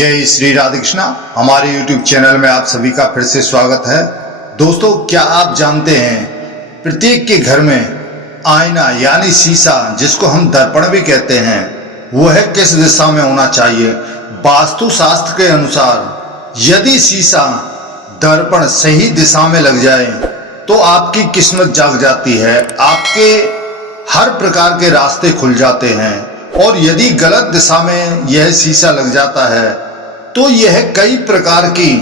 जय श्री राधे कृष्णा। हमारे YouTube channel में आप सभी का फिर से स्वागत है। दोस्तों, क्या आप जानते हैं प्रत्येक के घर में आईना यानी शीशा, जिसको हम दर्पण भी कहते हैं, वो है किस दिशा में होना चाहिए। वास्तु शास्त्र के अनुसार यदि शीशा दर्पण सही दिशा में लग जाए तो आपकी किस्मत जाग जाती है, आपके हर प्रकार के रास्ते खुल जाते हैं। और यदि गलत दिशा में यह शीशा लग जाता है तो यह कई प्रकार की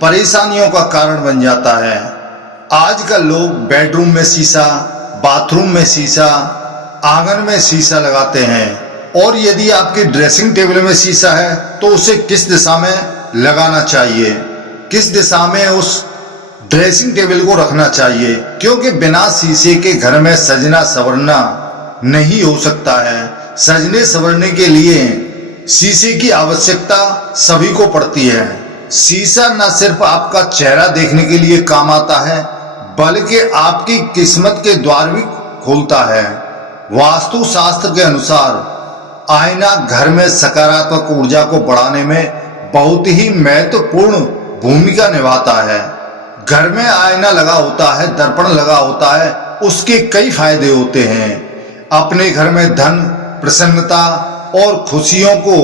परेशानियों का कारण बन जाता है। आजकल लोग बेडरूम में शीशा, बाथरूम में शीशा, आंगन में शीशा लगाते हैं। और यदि आपके ड्रेसिंग टेबल में शीशा है तो उसे किस दिशा में लगाना चाहिए, किस दिशा में उस ड्रेसिंग टेबल को रखना चाहिए, क्योंकि बिना शीशे के घर में सजना संवरना नहीं हो सकता है। सजने संवरने के लिए शीशे की आवश्यकता सभी को पड़ती है। शीशा न सिर्फ आपका चेहरा देखने के लिए काम आता है, बल्कि आपकी किस्मत के द्वार भी खोलता है। वास्तु शास्त्र के अनुसार आईना घर में सकारात्मक ऊर्जा को बढ़ाने में बहुत ही महत्वपूर्ण भूमिका निभाता है। घर में आईना लगा होता है, दर्पण लगा होता है, उसके कई फायदे होते हैं। अपने घर में धन, प्रसन्नता और खुशियों को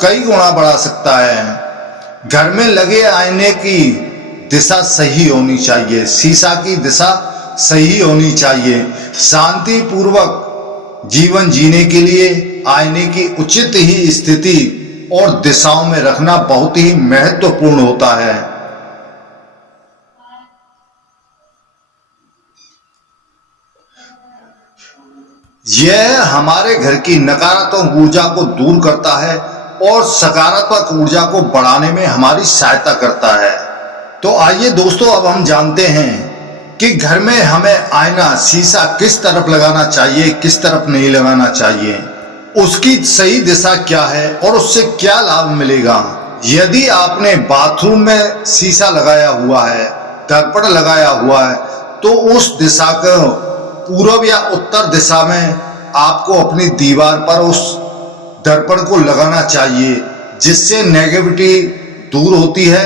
कई गुना बढ़ा सकता है। घर में लगे आईने की दिशा सही होनी चाहिए, शीशा की दिशा सही होनी चाहिए। शांति पूर्वक जीवन जीने के लिए आईने की उचित ही स्थिति और दिशाओं में रखना बहुत ही महत्वपूर्ण होता है। यह हमारे घर की नकारात्मक ऊर्जा को दूर करता है और सकारात्मक ऊर्जा को बढ़ाने में हमारी सहायता करता है। तो आइए दोस्तों, अब हम जानते हैं कि घर में हमें आईना, शीशा किस तरफ लगाना चाहिए, किस तरफ नहीं लगाना चाहिए, उसकी सही दिशा क्या है और उससे क्या लाभ मिलेगा। यदि आपने बाथरूम में शीशा लगाया हुआ है, दर्पण लगाया हुआ है, तो उस दिशा को पूर्व या उत्तर दिशा में आपको अपनी दीवार पर उस दर्पण को लगाना चाहिए, जिससे नेगेटिविटी दूर होती है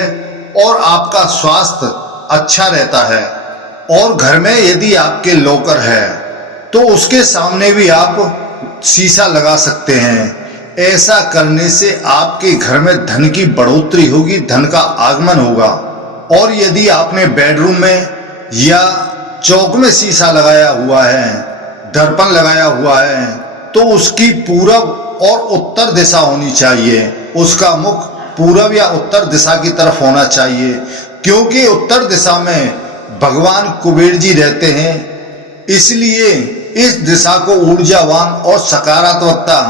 और आपका स्वास्थ्य अच्छा रहता है। और घर में यदि आपके लॉकर है तो उसके सामने भी आप शीशा लगा सकते हैं। ऐसा करने से आपके घर में धन की बढ़ोतरी होगी, धन का आगमन होगा। और यदि आपने बेडरूम में या चौक में शीशा लगाया हुआ है, दर्पण लगाया हुआ है, तो उसकी पूरब और उत्तर दिशा होनी चाहिए। उसका मुख पूरब या उत्तर दिशा की तरफ होना चाहिए, क्योंकि उत्तर दिशा में भगवान कुबेर जी रहते हैं। इसलिए इस दिशा को ऊर्जावान और सकारात्मकता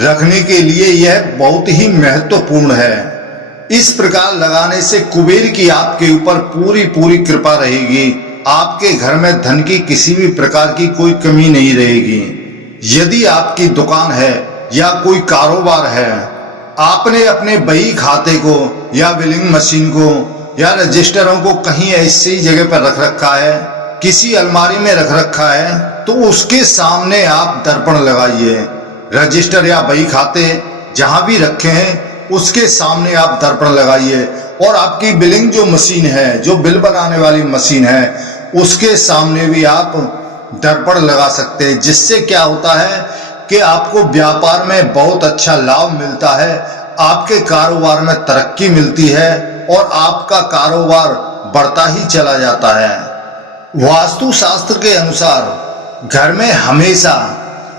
रखने के लिए यह बहुत ही महत्वपूर्ण है। इस प्रकार लगाने से कुबेर की आपके ऊपर पूरी कृपा रहेगी। आपके घर में धन की किसी भी प्रकार की कोई कमी नहीं रहेगी। यदि आपकी दुकान है या कोई कारोबार है, आपने अपने बही खाते को या बिलिंग मशीन को या रजिस्टरों को कहीं ऐसी जगह पर रख रखा है, किसी अलमारी में रख रखा है, तो उसके सामने आप दर्पण लगाइए। रजिस्टर या बही खाते जहां भी रखे हैं उसके सामने आप दर्पण लगाइए। और आपकी बिलिंग जो मशीन है, जो बिल बनाने वाली मशीन है, उसके सामने भी आप दर्पण लगा सकते हैं। जिससे क्या होता है कि आपको व्यापार में बहुत अच्छा लाभ मिलता है, आपके कारोबार में तरक्की मिलती है और आपका कारोबार बढ़ता ही चला जाता है। वास्तु शास्त्र के अनुसार घर में हमेशा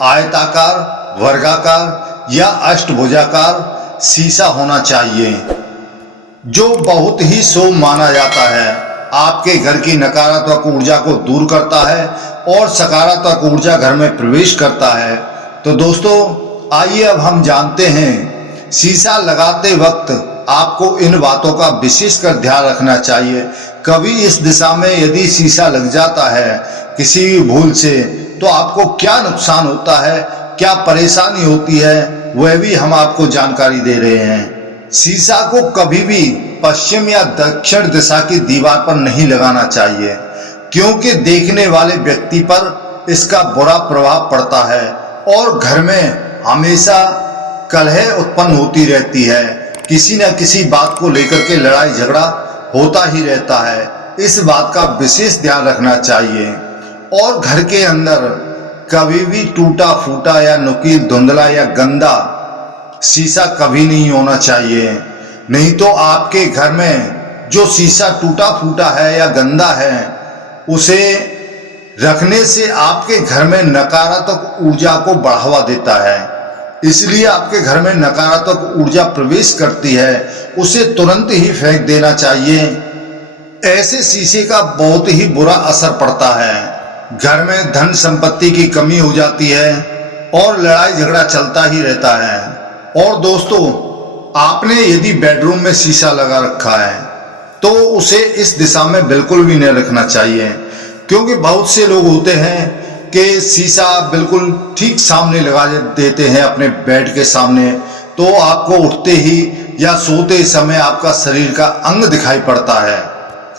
आयताकार, वर्गाकार या अष्टभुजाकार शीशा होना चाहिए, जो बहुत ही शुभ माना जाता है। आपके घर की नकारात्मक ऊर्जा को दूर करता है और सकारात्मक ऊर्जा घर में प्रवेश करता है। तो दोस्तों, आइए अब हम जानते हैं शीशा लगाते वक्त आपको इन बातों का विशेषकर ध्यान रखना चाहिए। कभी इस दिशा में यदि शीशा लग जाता है किसी भी भूल से, तो आपको क्या नुकसान होता है, क्या परेशानी होती है, वह भी हम आपको जानकारी दे रहे हैं। शीशा को कभी भी पश्चिम या दक्षिण दिशा की दीवार पर नहीं लगाना चाहिए, क्योंकि देखने वाले व्यक्ति पर इसका बुरा प्रभाव पड़ता है और घर में हमेशा कलह उत्पन्न होती रहती है। किसी न किसी बात को लेकर के लड़ाई झगड़ा होता ही रहता है। इस बात का विशेष ध्यान रखना चाहिए। और घर के अंदर कभी भी टूटा फूटा या नुकील धुंधला या गंदा शीशा कभी नहीं होना चाहिए। नहीं तो आपके घर में जो शीशा टूटा फूटा है या गंदा है, उसे रखने से आपके घर में नकारात्मक ऊर्जा को बढ़ावा देता है। इसलिए आपके घर में नकारात्मक ऊर्जा प्रवेश करती है, उसे तुरंत ही फेंक देना चाहिए। ऐसे शीशे का बहुत ही बुरा असर पड़ता है। घर में धन संपत्ति की कमी हो जाती है और लड़ाई झगड़ा चलता ही रहता है। और दोस्तों, आपने यदि बेडरूम में शीशा लगा रखा है तो उसे इस दिशा में बिल्कुल भी नहीं रखना चाहिए, क्योंकि बहुत से लोग होते हैं कि शीशा बिल्कुल ठीक सामने लगा देते हैं अपने बेड के सामने, तो आपको उठते ही या सोते समय आपका शरीर का अंग दिखाई पड़ता है।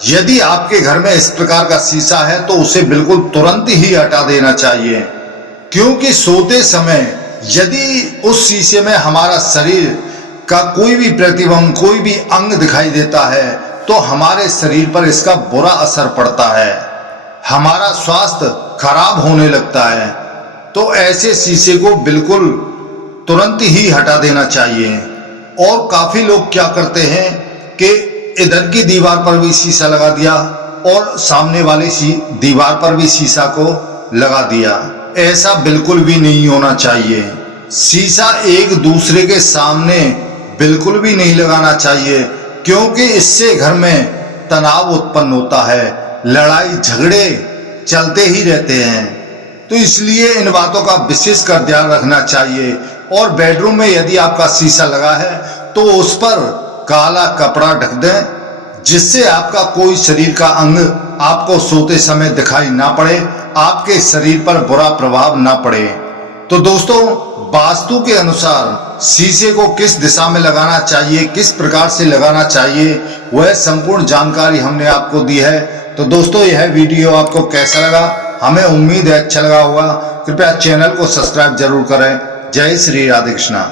यदि आपके घर में इस प्रकार का शीशा है तो उसे बिल्कुल तुरंत ही हटा देना चाहिए, क्योंकि सोते समय यदि उस शीशे में हमारा शरीर का कोई भी प्रतिबिंब, कोई भी अंग दिखाई देता है तो हमारे शरीर पर इसका बुरा असर पड़ता है, हमारा स्वास्थ्य खराब होने लगता है। तो ऐसे शीशे को बिल्कुल तुरंत ही हटा देना चाहिए। और काफी लोग क्या करते हैं कि इधर की दीवार पर भी शीशा लगा दिया और सामने वाली दीवार पर भी शीशा को लगा दिया। ऐसा बिल्कुल भी नहीं होना चाहिए। शीशा एक दूसरे के सामने बिल्कुल भी नहीं लगाना चाहिए, क्योंकि इससे घर में तनाव उत्पन्न होता है, लड़ाई झगड़े चलते ही रहते हैं। तो इसलिए इन बातों का विशेष कर ध्यान रखना चाहिए। और बेडरूम में यदि आपका शीशा लगा है तो उस पर काला कपड़ा ढक दें, जिससे आपका कोई शरीर का अंग आपको सोते समय दिखाई ना पड़े, आपके शरीर पर बुरा प्रभाव ना पड़े। तो दोस्तों, वास्तु के अनुसार शीशे को किस दिशा में लगाना चाहिए, किस प्रकार से लगाना चाहिए, वह संपूर्ण जानकारी हमने आपको दी है। तो दोस्तों, यह वीडियो आपको कैसा लगा? हमें उम्मीद है अच्छा लगा होगा। कृपया चैनल को सब्सक्राइब जरूर करें। जय श्री राधे कृष्णा।